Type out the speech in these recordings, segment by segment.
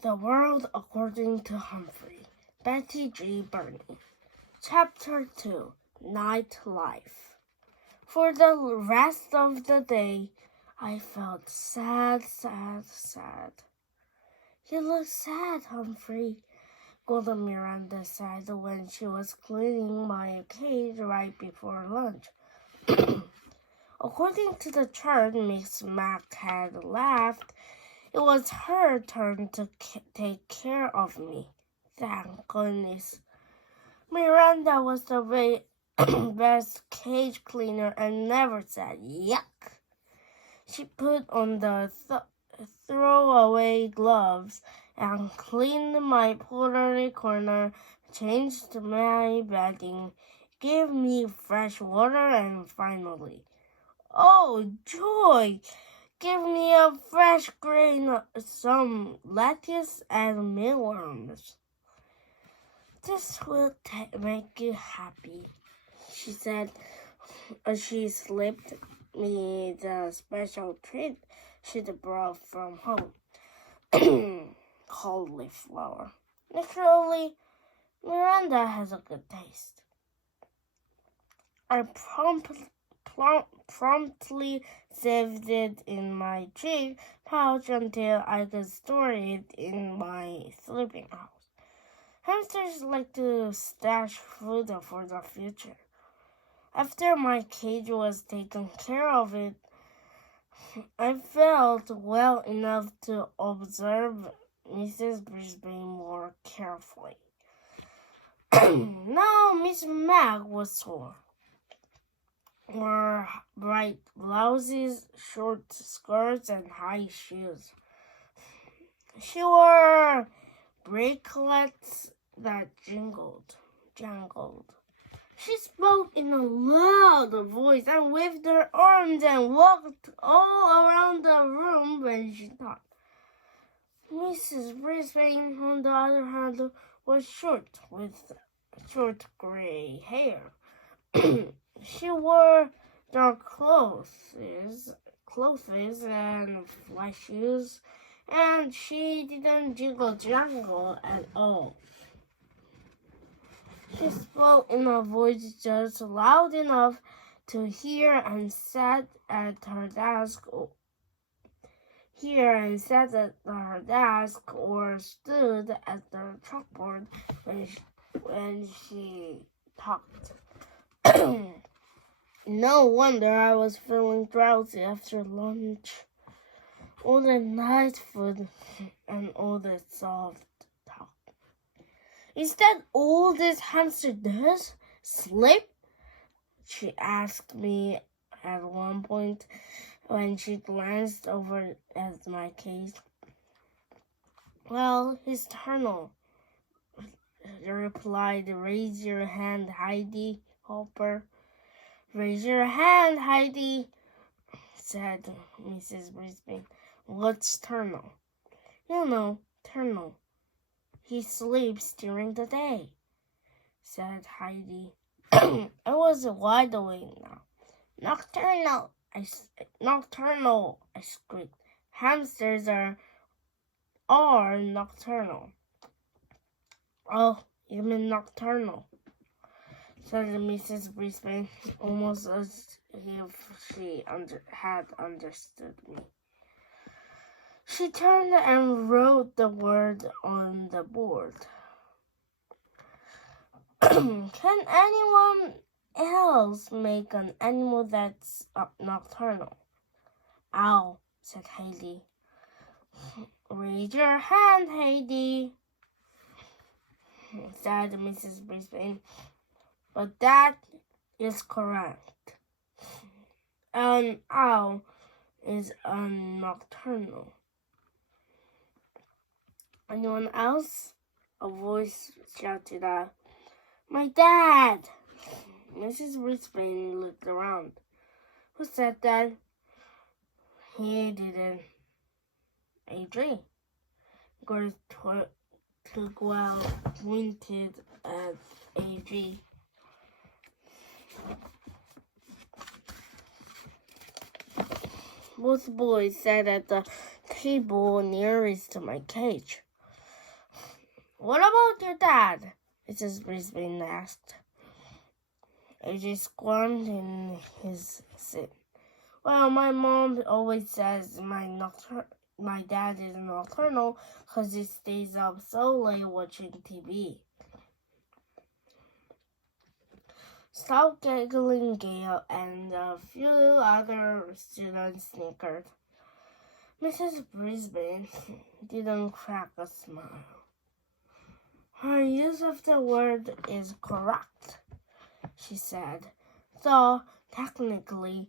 The World According to Humphrey, Betty G. Burney. Chapter 2, Night Life. For the rest of the day, I felt sad. You look sad, Humphrey, Golden Miranda said when she was cleaning my cage right before lunch. According to the chart Miss Mac had laughed, it was her turn to take care of me. Thank goodness. Miranda was the best cage cleaner and never said yuck. She put on the throwaway gloves and cleaned my pottery corner, changed my bedding, gave me fresh water, and finally, oh joy! Give me a fresh grain, some lettuce, and mealworms. This will make you happy, she said as she slipped me the special treat she'd brought from home. Cauliflower. Naturally, Miranda has a good taste. I promptly saved it in my cheek pouch until I could store it in my sleeping house. Hamsters like to stash food for the future. After my cage was taken care of, I felt well enough to observe Mrs. Brisbane more carefully. Now Miss Mac was sore. Wore bright blouses, short skirts, and high shoes. She wore bracelets that jangled. She spoke in a loud voice and waved her arms and walked all around the room when she talked. Mrs. Brisbane, on the other hand, was short, with short gray hair. She wore dark clothes and flat shoes, and she didn't jangle at all. She spoke in a voice just loud enough to hear and sat at her desk or stood at the chalkboard when she talked. No wonder I was feeling drowsy after lunch. All the night food and all the soft talk. Is that all this hamster does? Sleep? She asked me at one point when she glanced over at my cage. Well, he's eternal, I replied. Raise your hand, Heidi Hopper. Raise your hand, Heidi, said Mrs. Brisbane. What's eternal? You know, eternal. He sleeps during the day, said Heidi. I was wide awake now. Nocturnal, I squeaked. Hamsters are nocturnal. Oh, you mean nocturnal, said Mrs. Brisbane, almost as if she had understood me. She turned and wrote the word on the board. Can anyone else make an animal that's nocturnal? Owl, said Heidi. Raise your hand, Heidi, said Mrs. Brisbane. But that is correct. An owl is nocturnal. Anyone else? A voice shouted out. My dad! Mrs. Brisbane looked around. Who said that? He didn't. Adrian. Tugwell pointed at A.G. Both boys sat at the table nearest to my cage. What about your dad? Mrs. Brisbane asked. AJ squirmed in his seat. Well, my mom always says my dad is nocturnal because he stays up so late watching TV. Stop giggling, Gail, and a few other students snickered. Mrs. Brisbane didn't crack a smile. Her use of the word is correct, she said. So, technically,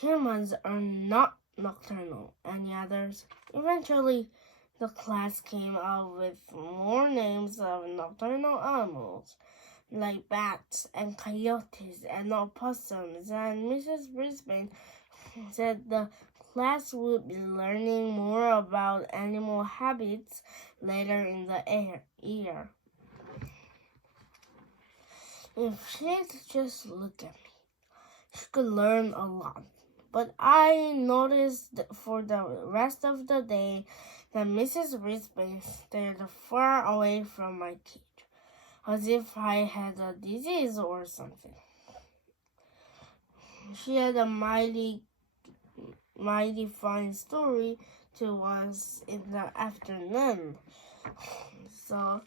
humans are not nocturnal. Any others? Eventually, the class came up with more names of nocturnal animals, like bats and coyotes and opossums, and Mrs. Brisbane said the class would be learning more about animal habits later in the year. If she'd just look at me, she could learn a lot. But I noticed for the rest of the day that Mrs. Brisbane stared far away from my teacher, as if I had a disease or something. She had a mighty fine story to us in the afternoon. So,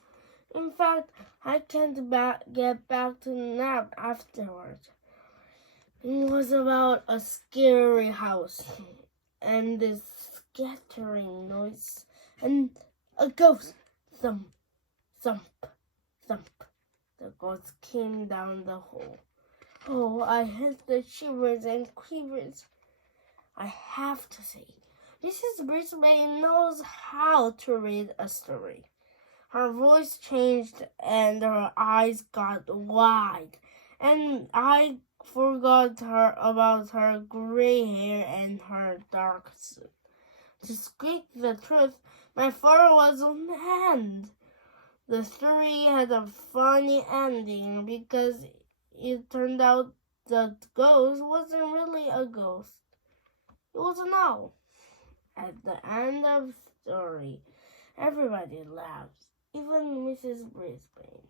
in fact, I can't get back to the nap afterward. It was about a scary house and this scattering noise and a ghost. Thump, thump, thump. The ghost came down the hall. Oh, I had the shivers and quivers. I have to say, Mrs. Brisbane knows how to read a story. Her voice changed and her eyes got wide, and I forgot about her gray hair and her dark suit. To speak the truth, my fur was on hand. The story had a funny ending because it turned out the ghost wasn't really a ghost. It was an owl. At the end of the story, everybody laughed, even Mrs. Brisbane.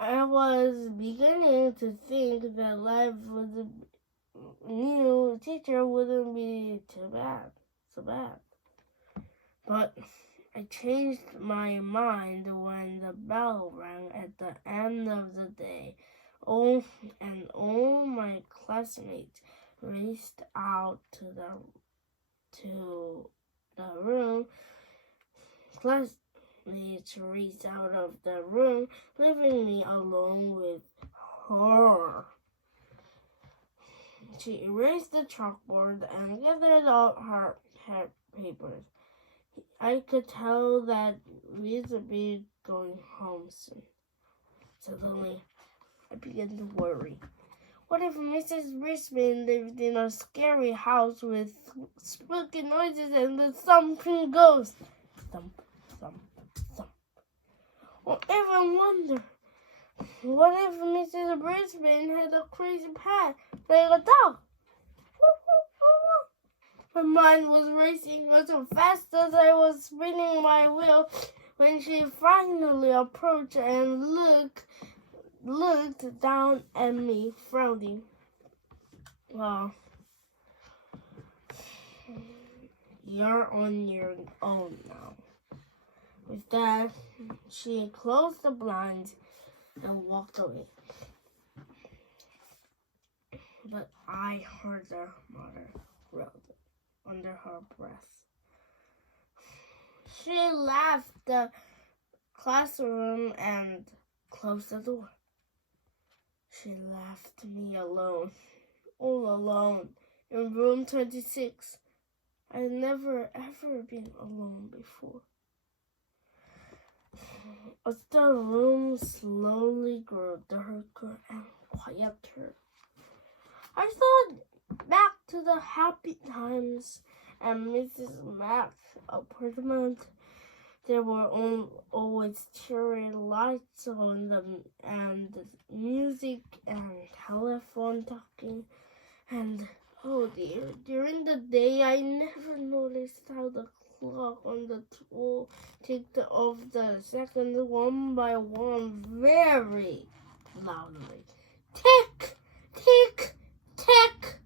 I was beginning to think that life with a new teacher wouldn't be so bad. But I changed my mind when the bell rang at the end of the day. All my classmates raced out to the room. Classmates raced out of the room, leaving me alone with her. She erased the chalkboard and gathered up her papers. I could tell that we'd be going home soon. Suddenly, I began to worry. What if Mrs. Brisbane lived in a scary house with spooky noises and a thumping ghost? Thump, thump, thump. Or even wonder, what if Mrs. Brisbane had a crazy pet, like a dog? My mind was racing so fast as I was spinning my wheel when she finally approached and looked down at me, frowning. Well, you're on your own now. With that, she closed the blinds and walked away. But I heard her mother groan under her breath. She left the classroom and closed the door. She left me alone, all alone, in room 26. I'd never ever been alone before. As the room slowly grew darker and quieter, I thought back to the happy times at Mrs. Mack's apartment. There were always cheery lights on them and music and telephone talking. And oh dear, during the day I never noticed how the clock on the wall ticked off the seconds one by one very loudly. Tick, tick, tick.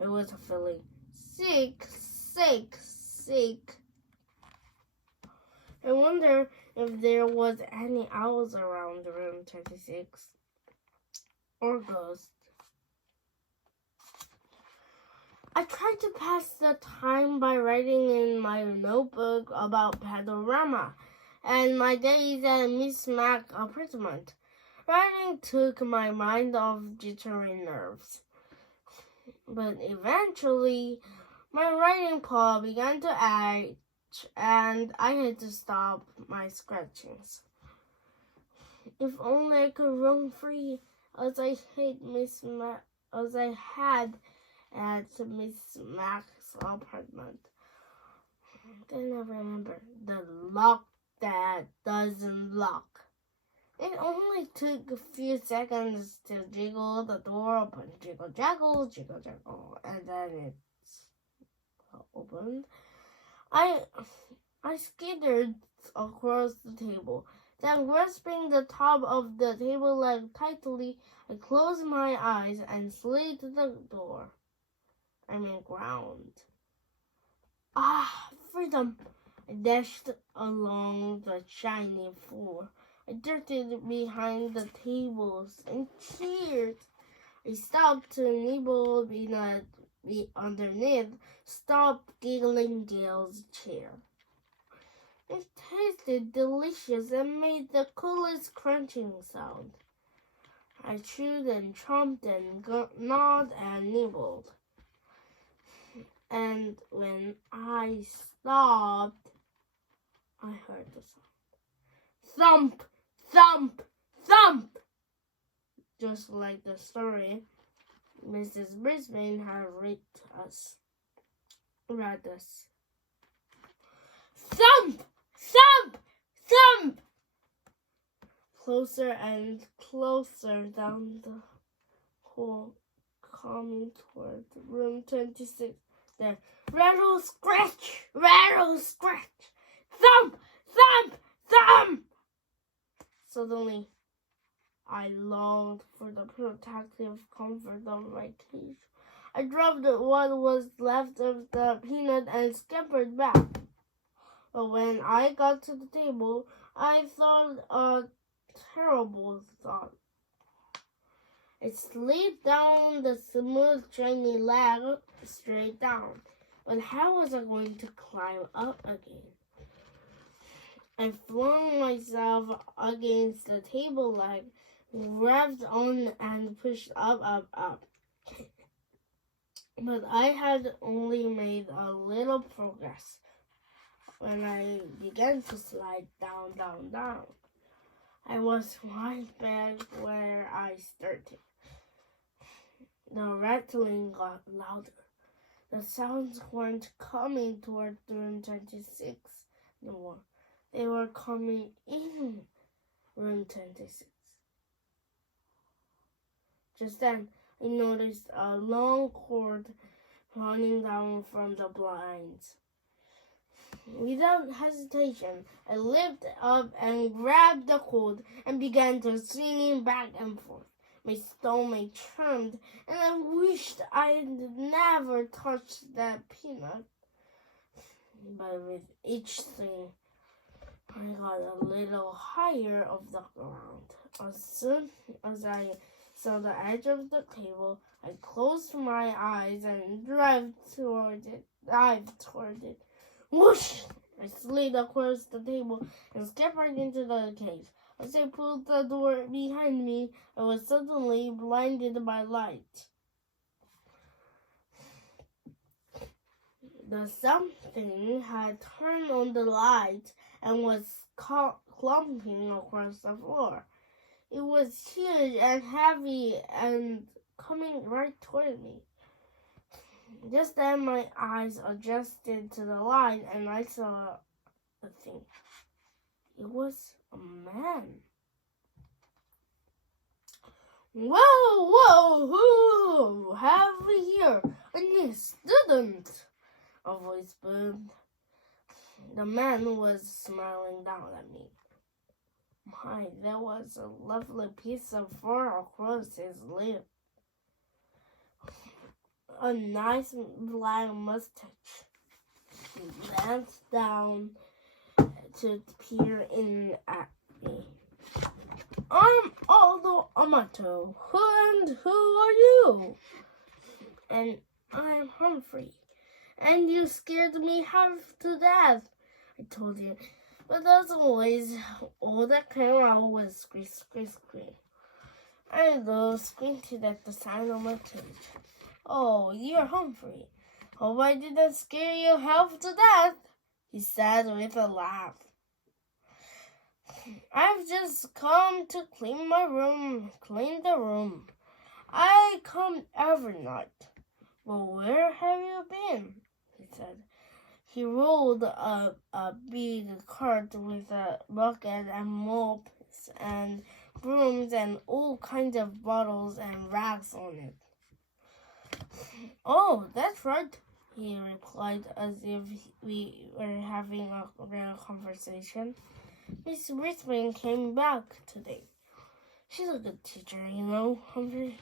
It was a feeling. Sick, sick, sick. I wonder if there was any owls around room 26 or ghosts. I tried to pass the time by writing in my notebook about Panorama and my days at Miss Mac apartment. Writing took my mind off jittery nerves. But eventually, my writing paw began to ache, and I had to stop my scratchings. If only I could roam free, as I had at Miss Mac's apartment. Then I remembered the lock that doesn't lock. It only took a few seconds to jiggle the door open. Jiggle, jaggle, jiggle, jaggle, and then it's opened. I skittered across the table. Then, grasping the top of the table leg tightly, I closed my eyes and slid to the door. Ground. Ah, freedom! I dashed along the shiny floor. I darted behind the tables and cheered. I stopped to nibble underneath, stopped giggling Gail's chair. It tasted delicious and made the coolest crunching sound. I chewed and chomped and gnawed and nibbled. And when I stopped, I heard the sound. Thump, thump, thump! Just like the story Mrs. Brisbane had read us. Thump, thump, thump! Closer and closer down the hall, coming toward room 26. Then rattle, scratch, thump, thump, thump! Suddenly, I longed for the protective comfort of my cage. I dropped what was left of the peanut and scampered back. But when I got to the table, I thought a terrible thought. I slid down the smooth, shiny leg straight down. But how was I going to climb up again? I flung myself against the table leg, grabbed on and pushed up. But I had only made a little progress when I began to slide down. I was right back where I started. The rattling got louder. The sounds weren't coming toward room 26 no more. They were coming in room 26. Just then, I noticed a long cord running down from the blinds. Without hesitation, I lifted up and grabbed the cord and began to swing back and forth. My stomach churned, and I wished I'd never touched that peanut. But with each swing, I got a little higher off the ground. As soon as I saw the edge of the table, I closed my eyes and dived toward it. Whoosh! I slid across the table and scampered into the cave. As I pulled the door behind me, I was suddenly blinded by light. The something had turned on the light and was clumping across the floor. It was huge and heavy and coming right toward me. Just then my eyes adjusted to the light and I saw a thing. It was a man. Who have we here? A new student, a voice boomed. The man was smiling down at me. My, there was a lovely piece of fur across his lip. A nice black mustache. He bent down to peer in at me. I'm Aldo Amato. Who are you? And I'm Humphrey. And you scared me half to death, I told him. But as always, all that came out was squeak, squeak, squeak. I squinted at the sign on my cage. Oh, you're Humphrey. Hope I didn't scare you half to death, he said with a laugh. I've just come to clean the room. I come every night. Well, where have you been? He said. He rolled a big cart with a bucket and mops and brooms and all kinds of bottles and rags on it. Oh, that's right, he replied as if we were having a real conversation. Miss Brisbane came back today. She's a good teacher, you know, Humphrey.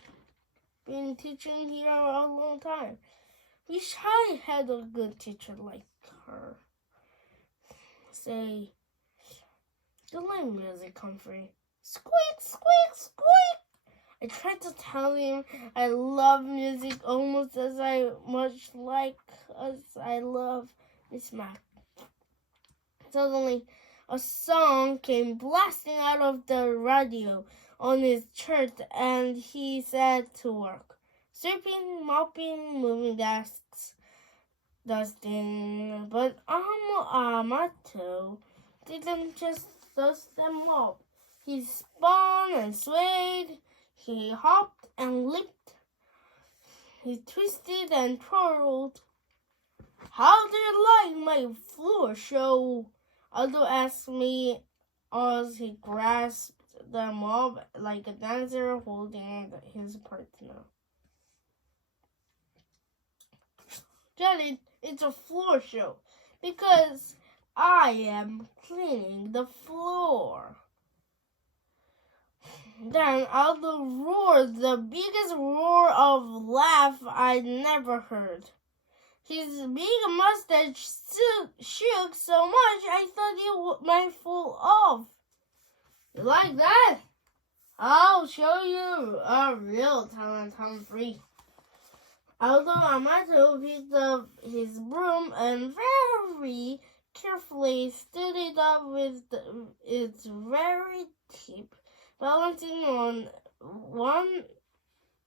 Been teaching here a long time. Wish I had a good teacher like her. Say, you like music, Humphrey. Squeak, squeak, squeak. I tried to tell him I love music almost as much as I love Miss Mac. Suddenly, a song came blasting out of the radio on his shirt, and he set to work. Sweeping, mopping, moving desks, dusting. But Amato didn't just dust them up. He spun and swayed. He hopped and leaped. He twisted and twirled. How do you like my floor show? Aldo asked me as he grasped the mop like a dancer holding his partner. Get it? It's a floor show because I am cleaning the floor. Then Aldo roared the biggest roar of laugh I'd never heard. His big mustache shook so much I thought it might fall off. You like that? I'll show you a real talent, Humphrey. Aldo Amato picked up his broom and very carefully stood it up with its very tip, balancing on one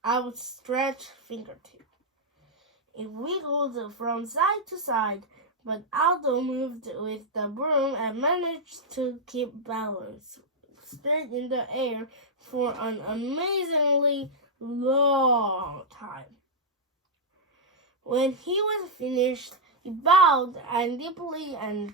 outstretched fingertip. It wiggled from side to side, but Aldo moved with the broom and managed to keep balance straight in the air for an amazingly long time. When he was finished, he bowed deeply and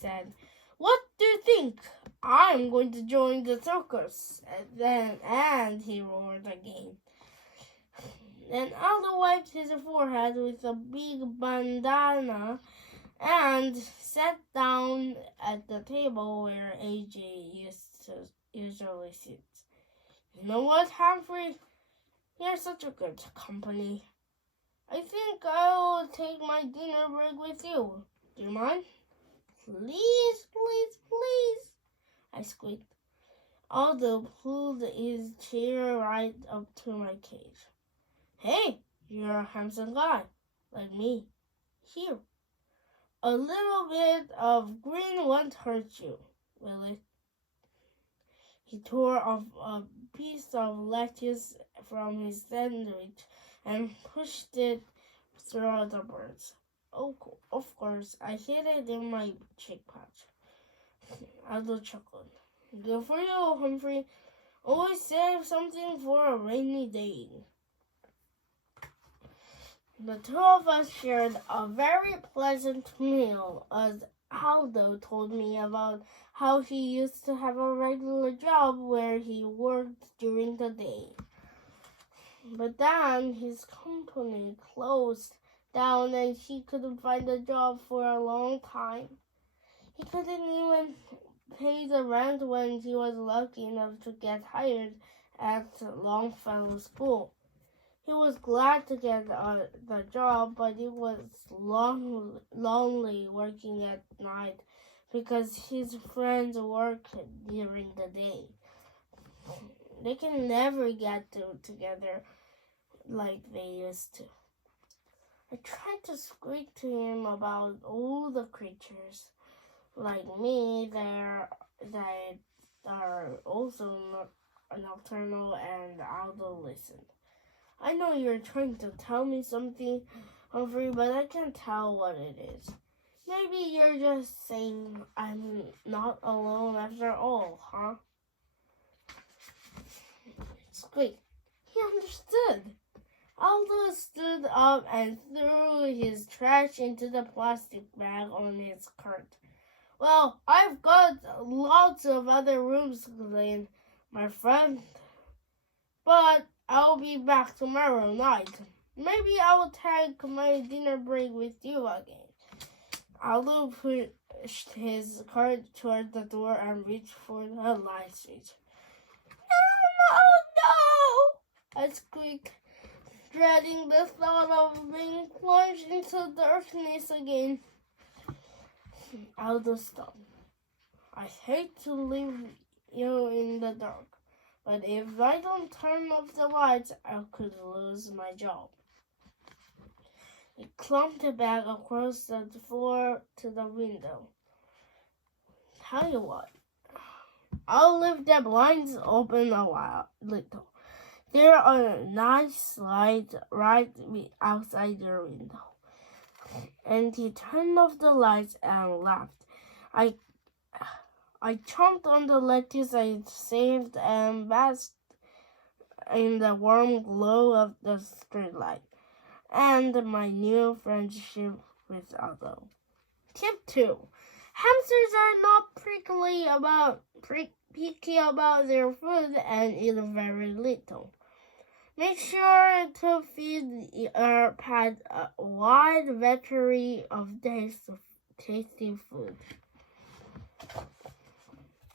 said, "What do you think? I'm going to join the circus." And he roared again. Then Aldo wiped his forehead with a big bandana and sat down at the table where AJ usually sits. You know what, Humphrey? You're such a good company. I think I'll take my dinner break with you. Do you mind? Please, please, please, I squeaked. Aldo pulled his chair right up to my cage. Hey, you're a handsome guy, like me. Here. A little bit of green won't hurt you, will it? He tore off a piece of lettuce from his sandwich and pushed it through the birds. Oh, of course, I hid it in my cheek pouch. Aldo chuckled. Good for you, Humphrey. Always save something for a rainy day. The two of us shared a very pleasant meal as Aldo told me about how he used to have a regular job where he worked during the day. But then his company closed down and he couldn't find a job for a long time. He couldn't even pay the rent when he was lucky enough to get hired at Longfellow School. He was glad to get the job, but it was lonely working at night because his friends work during the day. They can never get together like they used to. I tried to speak to him about all the creatures like me that are also nocturnal and adolescent. I know you're trying to tell me something, Humphrey, but I can't tell what it is. Maybe you're just saying I'm not alone after all, huh? Squeak. He understood. Aldo stood up and threw his trash into the plastic bag on his cart. Well, I've got lots of other rooms to clean, my friend. But I'll be back tomorrow night. Maybe I'll take my dinner break with you again. Aldo pushed his cart toward the door and reached for the light switch. No! I squeaked, dreading the thought of being plunged into darkness again. Aldo stopped. I hate to leave you in the dark, but if I don't turn off the lights, I could lose my job. He clumped the bag across the floor to the window. Tell you what, I'll leave the blinds open a little. There are a nice light right outside your window. And he turned off the lights and laughed. I chomped on the lettuce I saved and basked in the warm glow of the streetlight and my new friendship with Aldo. Tip 2. Hamsters are not picky about their food and eat very little. Make sure to feed your pet a wide variety of tasty food.